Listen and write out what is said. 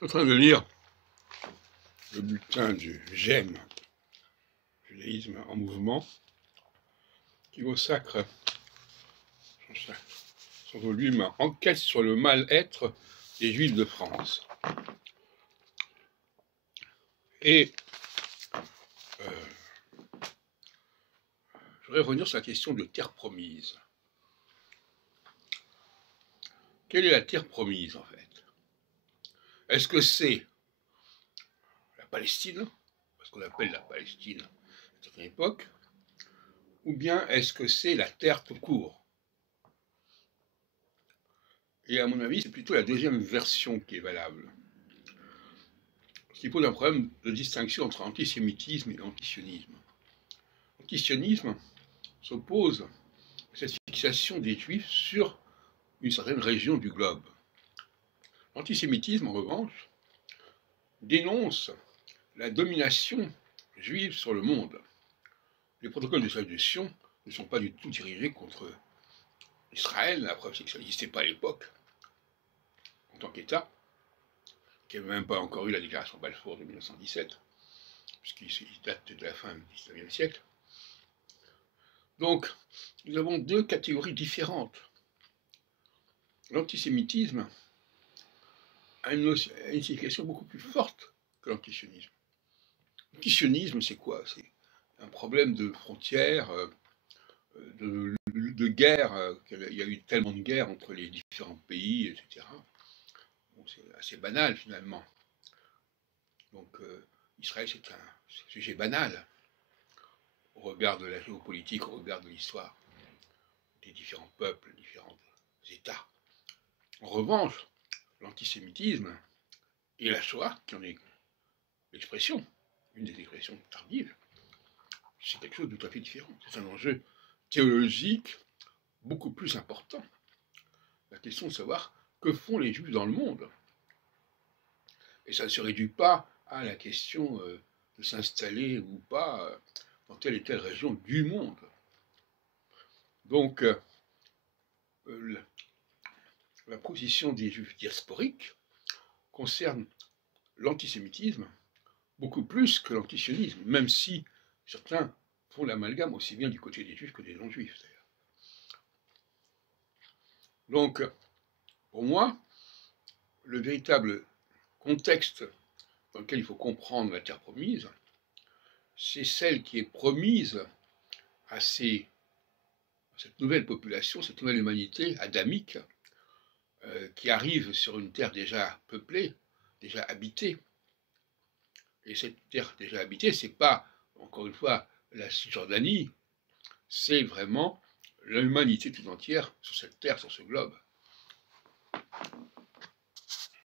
suis en train de lire le bulletin du GEM, Judaïsme en mouvement, qui consacre son volume Enquête sur le mal-être des Juifs de France. Et je voudrais revenir sur la question de terre promise. Quelle est la terre promise, en fait? Est-ce que c'est la Palestine, ce qu'on appelle la Palestine à une certaine époque, ou bien est-ce que c'est la terre tout court? Et à mon avis, c'est plutôt la deuxième version qui est valable, ce qui pose un problème de distinction entre antisémitisme et antisionisme. L'antisionisme s'oppose à cette fixation des Juifs sur une certaine région du globe. L'antisémitisme, en revanche, dénonce la domination juive sur le monde. Les protocoles de salutation ne sont pas du tout dirigés contre Israël, la preuve c'est que ça n'existait pas à l'époque, en tant qu'État, qui n'avait même pas encore eu la déclaration Balfour de 1917, puisqu'il date de la fin du XIXe siècle. Donc, nous avons deux catégories différentes. L'antisémitisme a une signification beaucoup plus forte que l'antisionisme. L'antisionisme, c'est quoi? C'est un problème de frontières, de guerre. Il y a eu tellement de guerres entre les différents pays, etc. Bon, c'est assez banal, finalement. Donc, Israël, c'est un sujet banal au regard de la géopolitique, au regard de l'histoire des différents peuples, différents États. En revanche, l'antisémitisme et la Shoah, qui en est l'expression, une des expressions tardives, c'est quelque chose de tout à fait différent. C'est un enjeu théologique beaucoup plus important. La question de savoir que font les Juifs dans le monde. Et ça ne se réduit pas à la question de s'installer ou pas dans telle et telle région du monde. Donc, la position des Juifs diasporiques concerne l'antisémitisme beaucoup plus que l'antisionisme, même si certains font l'amalgame aussi bien du côté des Juifs que des non-Juifs, d'ailleurs. Donc, pour moi, le véritable contexte dans lequel il faut comprendre la terre promise, c'est celle qui est promise à cette nouvelle population, cette nouvelle humanité adamique, qui arrive sur une terre déjà peuplée, déjà habitée. Et cette terre déjà habitée, c'est pas, encore une fois, la Cisjordanie, c'est vraiment l'humanité tout entière sur cette terre, sur ce globe.